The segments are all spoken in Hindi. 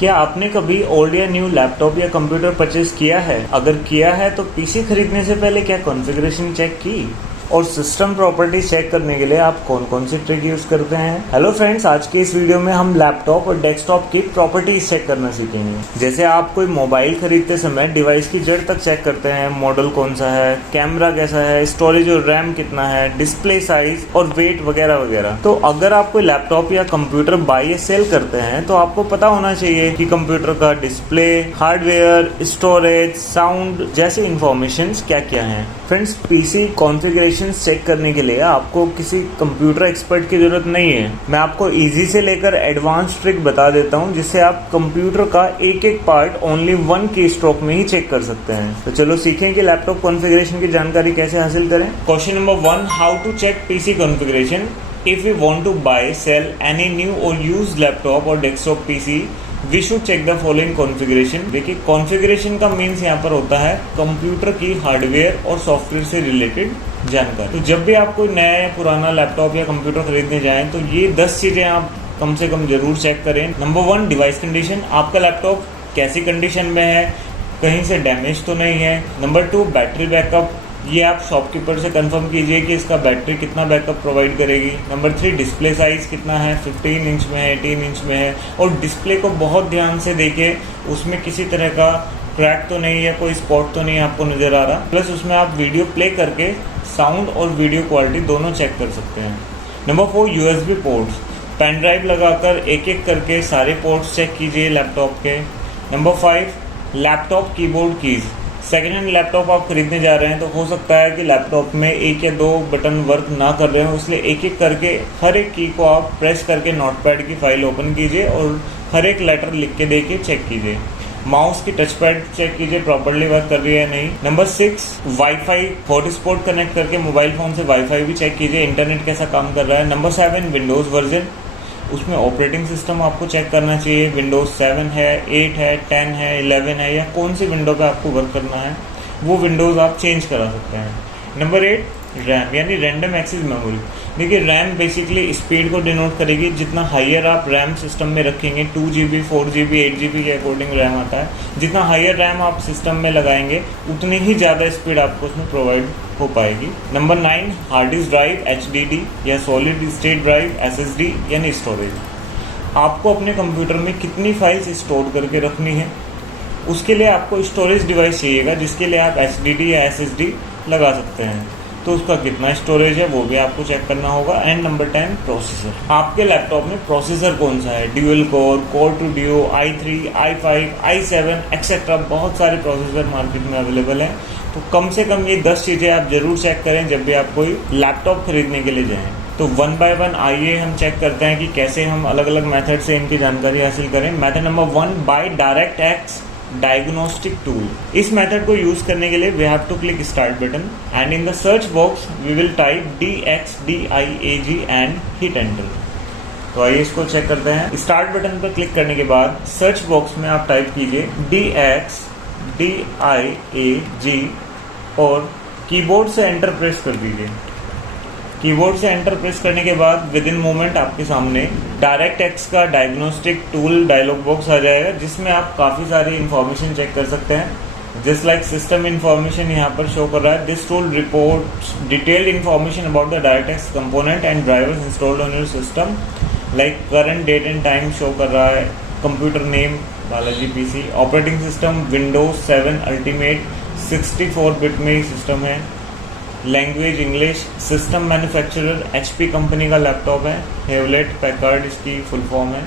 क्या आपने कभी ओल्ड या न्यू लैपटॉप या कंप्यूटर परचेज किया है? अगर किया है तो पीसी खरीदने से पहले क्या कॉन्फ़िगरेशन चेक की? और सिस्टम प्रॉपर्टी चेक करने के लिए आप कौन कौन सी ट्रिक यूज करते हैं? हेलो फ्रेंड्स, आज के इस वीडियो में हम लैपटॉप और डेस्कटॉप की प्रॉपर्टीज चेक करना सीखेंगे। जैसे आप कोई मोबाइल खरीदते समय डिवाइस की जड़ तक चेक करते हैं, मॉडल कौन सा है, कैमरा कैसा है, स्टोरेज और रैम कितना है, डिस्प्ले साइज और वेट वगैरह वगैरह। तो अगर आप कोई लैपटॉप या कंप्यूटर बाय या सेल करते हैं तो आपको पता होना चाहिए कि कंप्यूटर का डिस्प्ले, हार्डवेयर, स्टोरेज, साउंड जैसी इंफॉर्मेशन क्या क्या है। फ्रेंड्स, पीसी कॉन्फ़िगरेशन चेक करने के लिए आपको किसी कंप्यूटर एक्सपर्ट की जरूरत नहीं है। मैं आपको इजी से लेकर एडवांस ट्रिक बता देता हूं जिससे आप कंप्यूटर का एक एक पार्ट ओनली वन की स्ट्रोक में ही चेक कर सकते हैं। तो चलो सीखें कि लैपटॉप कॉन्फ़िगरेशन की जानकारी कैसे हासिल करें। Question number 1, how to check PC configuration. If we want to buy, sell any new or used laptop or desktop PC, we should check the following configuration। देखिए, कॉन्फ़िगरेशन का मीन्स यहाँ पर होता है कंप्यूटर की हार्डवेयर और सॉफ्टवेयर से रिलेटेड जानकारी। तो जब भी आप कोई नया या पुराना लैपटॉप या कंप्यूटर खरीदने जाएं तो ये 10 चीज़ें आप कम से कम जरूर चेक करें। Number 1, device condition. आपका लैपटॉप कैसी कंडीशन में है, कहीं से डैमेज तो नहीं है। Number 2, battery backup. ये आप शॉपकीपर से कंफर्म कीजिए कि इसका बैटरी कितना बैकअप प्रोवाइड करेगी। नंबर 3, डिस्प्ले साइज कितना है, 15 इंच में है, 18 इंच में है। और डिस्प्ले को बहुत ध्यान से देखिए, उसमें किसी तरह का क्रैक तो नहीं है, कोई स्पॉट तो नहीं आपको नज़र आ रहा। प्लस उसमें आप वीडियो प्ले करके साउंड और वीडियो क्वालिटी दोनों चेक कर सकते हैं। Number 4, USB ports. Pen drive लगाकर एक एक करके सारे पोर्ट्स चेक कीजिए लैपटॉप के। Number 5, laptop keyboard keys. Second hand laptop आप खरीदने जा रहे हैं तो हो सकता है कि लैपटॉप में एक या दो बटन वर्क ना कर रहे हो, इसलिए एक एक करके हर एक की को आप प्रेस करके नोटपैड की फाइल ओपन कीजिए और हर एक लेटर लिख के देखिए, चेक कीजिए। माउस की टच पैड चेक कीजिए प्रॉपर्ली वर्क कर रही है नहीं। नंबर 6, वाईफाई हॉटस्पॉट कनेक्ट करके मोबाइल फोन से वाईफाई भी चेक कीजिए, इंटरनेट कैसा काम कर रहा है। Number 7, Windows version. उसमें ऑपरेटिंग सिस्टम आपको चेक करना चाहिए, विंडोज़ 7 है, 8 है, 10 है, 11 है, या कौन सी विंडो पे आपको वर्क करना है वो विंडोज़ आप चेंज करा सकते हैं। नंबर 8, रैम यानी रैंडम एक्सेस मेमोरी। देखिए, रैम बेसिकली स्पीड को डिनोट करेगी। जितना हाइयर आप रैम सिस्टम में रखेंगे, 2GB, 4GB, 8GB के अकॉर्डिंग रैम आता है, जितना हाइयर रैम आप सिस्टम में लगाएंगे उतनी ही ज़्यादा स्पीड आपको उसमें प्रोवाइड हो पाएगी। Number 9, hard disk drive, HDD या सॉलिड स्टेट ड्राइव, SSD यानी स्टोरेज। आपको अपने कंप्यूटर में कितनी फाइल्स स्टोर करके रखनी है, उसके लिए आपको स्टोरेज डिवाइस चाहिएगा जिसके लिए आप HDD या SSD लगा सकते हैं। तो उसका कितना स्टोरेज है वो भी आपको चेक करना होगा। And number 10, processor. आपके लैपटॉप में प्रोसेसर कौन सा है, dual core, core two duo, i3, i5, i7 etcetera, बहुत सारे प्रोसेसर मार्केट में अवेलेबल हैं। तो कम से कम ये 10 चीज़ें आप जरूर चेक करें जब भी आप कोई लैपटॉप खरीदने के लिए जाएं। तो वन बाय वन आइए हम चेक करते हैं कि कैसे हम अलग अलग मेथड से इनकी जानकारी हासिल करें। Method number 1, by direct X diagnostic tool. इस मेथड को यूज करने के लिए we have to click start button and in the search box we will type DXDIAG and hit enter. तो आइए इसको चेक करते हैं। स्टार्ट बटन पर क्लिक करने के बाद सर्च बॉक्स में आप टाइप कीजिए DXDIAG और कीबोर्ड से एंटर प्रेस कर दीजिए। कीबोर्ड से एंटर प्रेस करने के बाद विद इन मोमेंट आपके सामने डायरेक्ट एक्स का डायग्नोस्टिक टूल डायलॉग बॉक्स आ जाएगा जिसमें आप काफ़ी सारी इंफॉर्मेशन चेक कर सकते हैं। जस्ट लाइक सिस्टम इंफॉर्मेशन यहाँ पर शो कर रहा है। This tool reports detailed information about the direct X component and drivers installed on your system, like current date and time show कर रहा है, computer name Balaji PC, operating system Windows 7 ultimate 64 bit में ही सिस्टम है, language English, system manufacturer HP company का लैपटॉप है, हेवलेट पैकार्ड इसकी फुल फॉर्म है,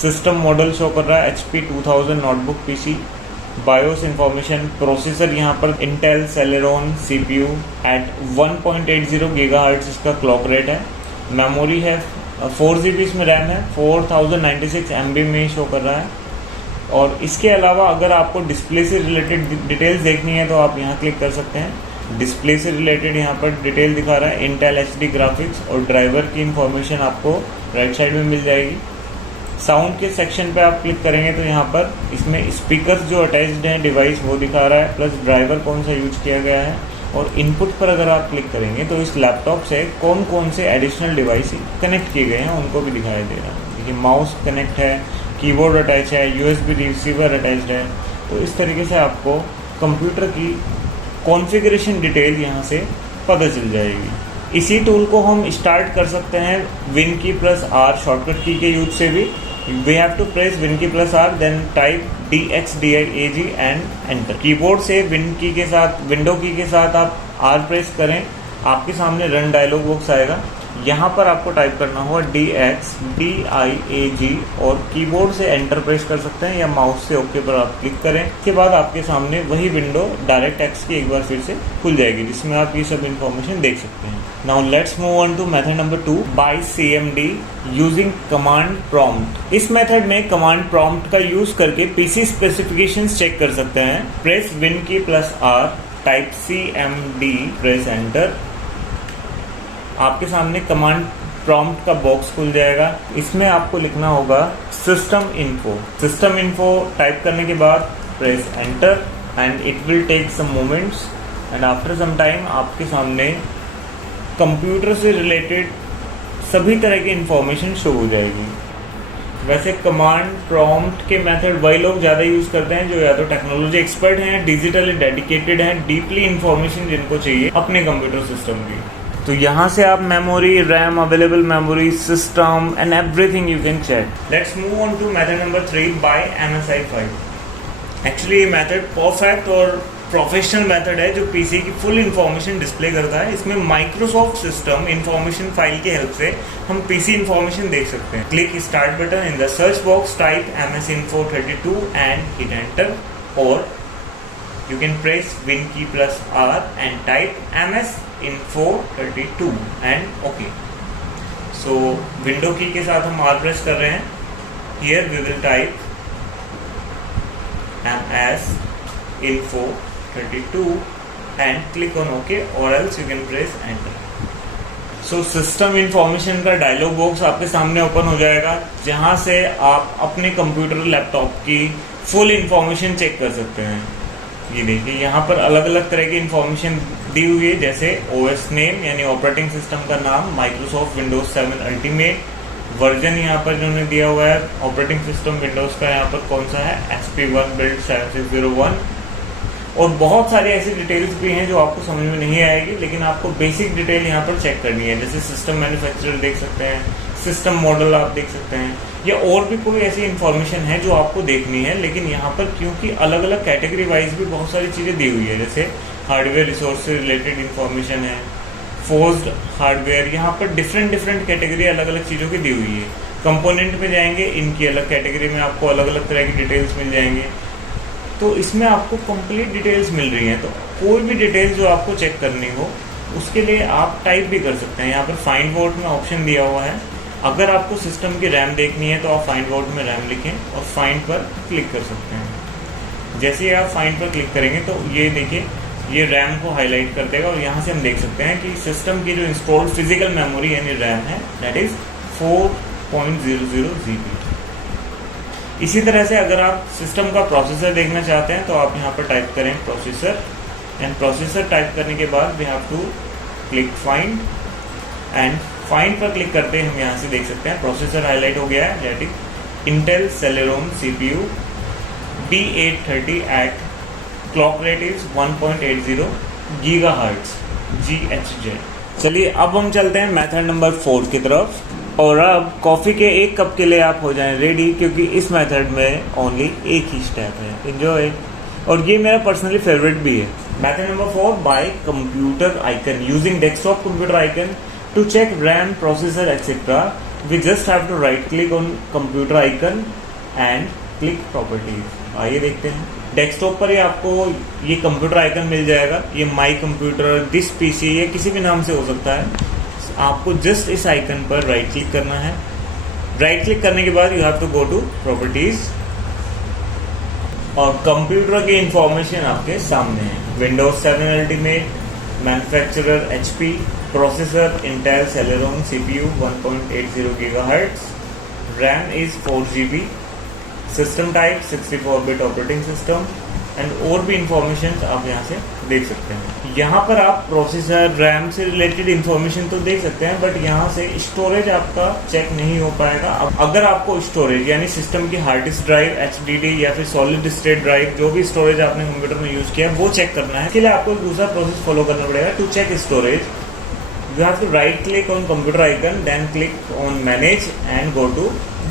सिस्टम मॉडल शो कर रहा है HP 2000 notebook PC, BIOS information, processor यहाँ पर Intel Celeron CPU at 1.80 GHz इसका क्लॉक रेट है, मेमोरी है 4GB इसमें रैम है, 4096 MB में शो कर रहा है। और इसके अलावा अगर आपको डिस्प्ले से रिलेटेड डिटेल्स देखनी है तो आप यहाँ क्लिक कर सकते हैं। डिस्प्ले से रिलेटेड यहाँ पर डिटेल दिखा रहा है, इंटेल HD ग्राफिक्स और ड्राइवर की इंफॉर्मेशन आपको राइट साइड में मिल जाएगी। साउंड के सेक्शन पे आप क्लिक करेंगे तो यहाँ पर इसमें स्पीकर्स जो अटैच्ड हैं डिवाइस वो दिखा रहा है, प्लस ड्राइवर कौन सा यूज किया गया है। और इनपुट पर अगर आप क्लिक करेंगे तो इस लैपटॉप से कौन कौन से एडिशनल डिवाइस कनेक्ट किए गए हैं उनको भी दिखाई दे रहा है। देखिए, माउस कनेक्ट है, कीबोर्ड अटैच है, USB रिसीवर अटैच्ड है। तो इस तरीके से आपको कंप्यूटर की कॉन्फ़िगरेशन डिटेल यहाँ से पता चल जाएगी। इसी टूल को हम स्टार्ट कर सकते हैं win key plus are shortcut की के यूज से भी। We have to press win key plus R, then type DXDIAG and enter. Keyboard से विन की के साथ, विंडो की के साथ आप आर प्रेस करें, आपके सामने रन डायलॉग बॉक्स आएगा। यहाँ पर आपको टाइप करना होगा DXDIAG और कीबोर्ड से एंटर प्रेस कर सकते हैं या माउस से ओके पर आप क्लिक करें। इसके बाद आपके सामने वही विंडो डायरेक्ट टेक्स्ट की एक बार फिर से खुल जाएगी, जिसमें आप ये सब इन्फॉर्मेशन देख सकते हैं। Now let's move on to method number 2 by CMD using command prompt. इस मेथड में कमांड प्रॉम्प्ट का यूज करके PC स्पेसिफिकेशंस चेक कर सकते हैं। Press win key plus R, type CMD, press enter. आपके सामने कमांड प्रॉम्प्ट का बॉक्स खुल जाएगा। इसमें आपको लिखना होगा system info. System info type करने के बाद press enter and it will take some moments and after some time आपके सामने कंप्यूटर से रिलेटेड सभी तरह की इंफॉर्मेशन शो हो जाएगी। वैसे कमांड प्रॉम्प्ट के मेथड वही लोग ज़्यादा यूज़ करते हैं जो या तो टेक्नोलॉजी एक्सपर्ट हैं, डिजिटली डेडिकेटेड हैं, डीपली इंफॉर्मेशन जिनको चाहिए अपने कंप्यूटर सिस्टम की। तो यहाँ से आप memory, RAM, available memory, system and everything you can check. Let's move on to method number 3 by MSI file. Actually ये मेथड परफेक्ट और प्रोफेशनल मेथड है जो पीसी की फुल इंफॉर्मेशन डिस्प्ले करता है। इसमें माइक्रोसॉफ्ट सिस्टम इंफॉर्मेशन फाइल की हेल्प से हम पीसी इंफॉर्मेशन देख सकते हैं। Click start button in the search box, type MSInfo32 and hit enter, और you can press win key plus R and type MSInfo32 and OK. So window key के साथ हम R press कर रहे हैं। Here we will type MSInfo32 and click on OK, or else you can press enter. So system information का डायलॉग बॉक्स आपके सामने ओपन हो जाएगा, जहाँ से आप अपने कंप्यूटर लैपटॉप की फुल इंफॉर्मेशन चेक कर सकते हैं। ये देखिए यहाँ पर अलग अलग तरह की इंफॉर्मेशन दी हुई है, जैसे OS नेम यानी ऑपरेटिंग सिस्टम का नाम, माइक्रोसॉफ्ट विंडोज 7 अल्टीमेट, वर्जन यहाँ पर इन्होंने दिया हुआ है ऑपरेटिंग सिस्टम विंडोज का यहाँ पर कौन सा है, SP1 बिल्ड 7601, और बहुत सारी ऐसी डिटेल्स भी हैं जो आपको समझ में नहीं आएगी, लेकिन आपको बेसिक डिटेल यहाँ पर चेक करनी है। जैसे सिस्टम मैन्युफैक्चरर देख सकते हैं, सिस्टम मॉडल आप देख सकते हैं, या और भी कोई ऐसी इंफॉर्मेशन है जो आपको देखनी है। लेकिन यहाँ पर क्योंकि अलग अलग कैटेगरी वाइज भी बहुत सारी चीज़ें दी हुई है, जैसे हार्डवेयर रिसोर्स से रिलेटेड इंफॉर्मेशन है, फोर्स्ड हार्डवेयर, यहाँ पर डिफरेंट कैटेगरी अलग अलग चीज़ों की दी हुई है। कंपोनेंट में जाएंगे, इनकी अलग कैटेगरी में आपको अलग अलग तरह की डिटेल्स मिल जाएंगे। तो इसमें आपको कंप्लीट डिटेल्स मिल रही हैं। तो कोई भी डिटेल्स जो आपको चेक करनी हो उसके लिए आप टाइप भी कर सकते हैं। यहाँ पर फाइंड वॉट में ऑप्शन दिया हुआ है। अगर आपको सिस्टम की रैम देखनी है तो आप फाइंड वॉट में रैम लिखें और फाइंड पर क्लिक कर सकते हैं। जैसे ही आप फाइंड पर क्लिक करेंगे तो ये देखिए ये रैम को हाईलाइट कर देगा, और यहाँ से हम देख सकते हैं कि सिस्टम की जो इंस्टॉल्ड फिजिकल मेमोरी यानी रैम है दैट इज़ 4.00 GB। इसी तरह से अगर आप सिस्टम का प्रोसेसर देखना चाहते हैं तो आप यहाँ पर टाइप करें प्रोसेसर, एंड प्रोसेसर टाइप करने के बाद we have to click find, and find पर क्लिक करते हम यहाँ से देख सकते हैं प्रोसेसर हाईलाइट हो गया है, that is Intel Celeron CPU D830 at clock rate is 1.80 GHz GHz। चलिए अब हम चलते हैं मेथड नंबर 4 की तरफ, और अब कॉफ़ी के एक कप के लिए आप हो जाएं रेडी, क्योंकि इस मेथड में ओनली एक ही स्टेप है, एंजॉय। और ये मेरा पर्सनली फेवरेट भी है। Method number 4 by computer icon using desktop computer icon to check RAM, processor etcetera. We just have to right click on computer icon and click properties. आइए देखते हैं। डेस्कटॉप पर ही आपको ये कंप्यूटर आइकन मिल जाएगा। ये माई कंप्यूटर, दिस PC, ये किसी भी नाम से हो सकता है। आपको जस्ट इस आइकन पर राइट क्लिक करना है। राइट क्लिक करने के बाद you have to go to properties, और कंप्यूटर की इंफॉर्मेशन आपके सामने है। Windows 7 ultimate, manufacturer HP, processor Intel Celeron CPU 1.80 GHz, RAM is 4 GB, system type 64-bit operating system, and और भी इंफॉर्मेशन आप यहाँ से देख सकते हैं। यहाँ पर आप प्रोसेसर, रैम से रिलेटेड इंफॉर्मेशन तो देख सकते हैं, बट यहाँ से स्टोरेज आपका चेक नहीं हो पाएगा। अगर आपको स्टोरेज यानी सिस्टम की हार्ड डिस्क ड्राइव, HDD या फिर सॉलिड स्टेट ड्राइव, जो भी स्टोरेज आपने कंप्यूटर में यूज किया है वो चेक करना है। इसके लिए आपको एक दूसरा प्रोसेस फॉलो करना पड़ेगा। To check storage, you have to right click on computer icon, then click on manage and go to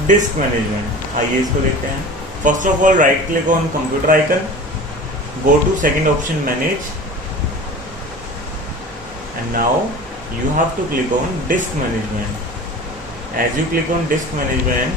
disk management। आइए इसको देखते हैं। First of all, right click on computer icon, go to second option manage, and now you have to click on disk management। As you click on disk management,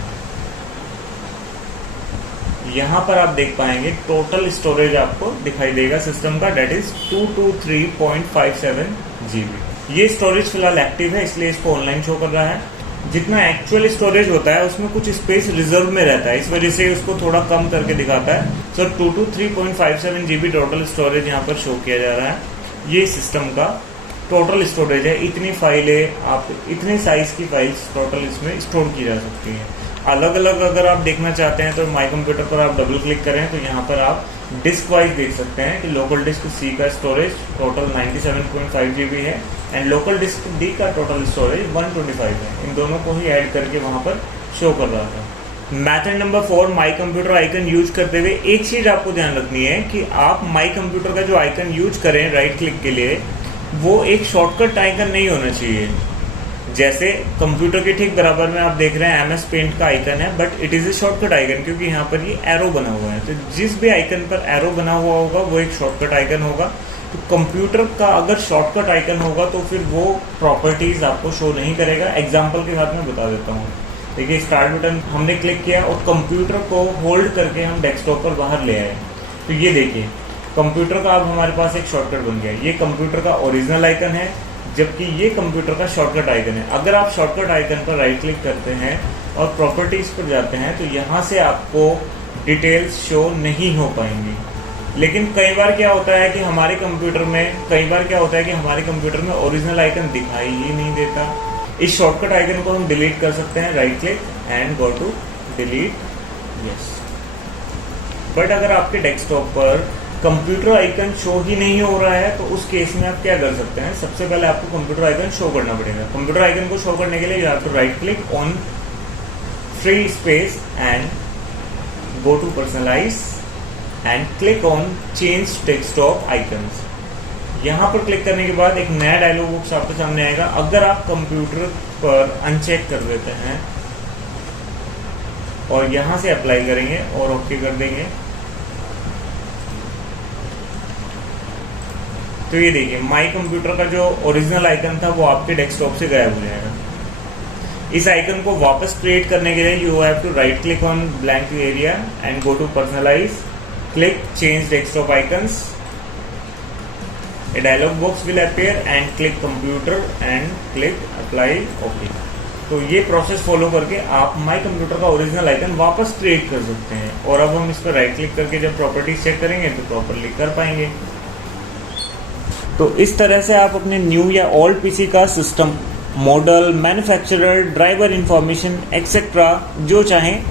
यहाँ पर आप देख पाएंगे टोटल स्टोरेज आपको दिखाई देगा सिस्टम का, डेट इज 223.57 GB। ये स्टोरेज फिलहाल एक्टिव है, इसलिए इसको ऑनलाइन शो कर रहा है। जितना एक्चुअल स्टोरेज होता है उसमें कुछ स्पेस रिजर्व में रहता है, इस वजह से उसको थोड़ा कम करके दिखाता है। सो 223.57 GB टोटल स्टोरेज यहाँ पर शो किया जा रहा है। ये सिस्टम का टोटल स्टोरेज है। इतनी फाइलें, आप इतने साइज की फाइल्स टोटल इसमें स्टोर की जा सकती हैं। अलग अलग अगर आप देखना चाहते हैं तो माई कंप्यूटर पर आप डबल क्लिक करें तो यहाँ पर आप डिस्क वाइज देख सकते हैं कि लोकल डिस्क C का स्टोरेज टोटल 97.5 GB है एंड लोकल डिस्क D का टोटल स्टोरेज 125 है। इन दोनों को ही ऐड करके वहाँ पर शो कर रहा था। Method number 4, my computer icon use करते हुए एक चीज आपको ध्यान रखनी है कि आप माई कंप्यूटर का जो आइकन यूज करें राइट क्लिक के लिए, वो एक शॉर्टकट आइकन नहीं होना चाहिए। जैसे कंप्यूटर के ठीक बराबर में आप देख रहे हैं MS पेंट का आइकन है, but it is a shortcut icon क्योंकि यहाँ पर ये एरो बना हुआ है। तो जिस भी आइकन पर एरो बना हुआ होगा वो एक शॉर्टकट आइकन होगा। तो कंप्यूटर का अगर शॉर्टकट आइकन होगा तो फिर वो प्रॉपर्टीज आपको शो नहीं करेगा। एग्जाम्पल के साथ मैं बता देता हूँ। देखिए, स्टार्ट बटन हमने क्लिक किया और कंप्यूटर को होल्ड करके हम डेस्कटॉप पर बाहर ले आए। तो ये देखिए, कंप्यूटर का अब हमारे पास एक शॉर्टकट बन गया। ये कंप्यूटर का ओरिजिनल आइकन है, जबकि ये कंप्यूटर का शॉर्टकट आइकन है। अगर आप शॉर्टकट आइकन पर राइट क्लिक करते हैं और प्रॉपर्टीज पर जाते हैं तो यहाँ से आपको डिटेल्स शो नहीं हो पाएंगी। लेकिन कई बार क्या होता है कि हमारे कंप्यूटर में ओरिजिनल आइकन दिखाई ही नहीं देता। इस शॉर्टकट आइकन को हम डिलीट कर सकते हैं, right click and go to delete, yes. But अगर आपके डेस्कटॉप पर कंप्यूटर आइकन शो ही नहीं हो रहा है तो उस केस में आप क्या कर सकते हैं? सबसे पहले आपको कंप्यूटर आइकन शो करना पड़ेगा। कंप्यूटर आइकन को शो करने के लिए आपको right click on free space and go to personalise and click on change desktop icons. यहाँ पर क्लिक करने के बाद एक नया डायलॉग बॉक्स आपके सामने आएगा। अगर आप कंप्यूटर पर अनचेक कर देते हैं और यहाँ से अप्लाई करेंगे और ओके कर देंगे तो ये देखिए, माई कंप्यूटर का जो ओरिजिनल आइकन था वो आपके डेस्कटॉप से गायब हो जाएगा। इस आइकन को वापस क्रिएट करने के लिए you have to right click on blank area and go to personalise, click change desktop icons. A dialog box will appear and click computer and click apply okay. तो ये प्रोसेस फॉलो करके आप माई कंप्यूटर का ओरिजिनल आइकन वापस क्रिएट कर सकते हैं। और अब हम इस पर राइट क्लिक करके जब प्रॉपर्टीज चेक करेंगे तो प्रॉपरली कर पाएंगे। तो इस तरह से आप अपने न्यू या ओल्ड पीसी का system, model, manufacturer, driver information etcetera जो चाहें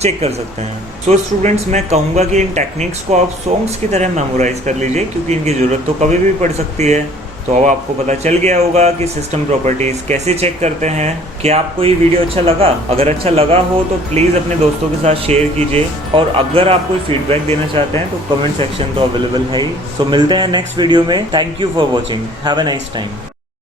चेक कर सकते हैं। सो स्टूडेंट्स, मैं कहूँगा कि इन टेक्निक्स को आप सॉन्ग्स की तरह मेमोराइज कर लीजिए क्योंकि इनकी ज़रूरत तो कभी भी पड़ सकती है। तो अब आपको पता चल गया होगा कि सिस्टम प्रॉपर्टीज़ कैसे चेक करते हैं। क्या आपको ये वीडियो अच्छा लगा? अगर अच्छा लगा हो तो प्लीज़ अपने दोस्तों के साथ शेयर कीजिए और अगर आप कोई फीडबैक देना चाहते हैं तो कमेंट सेक्शन तो अवेलेबल है ही। सो मिलते हैं नेक्स्ट वीडियो में। Thank you for watching, have a nice time.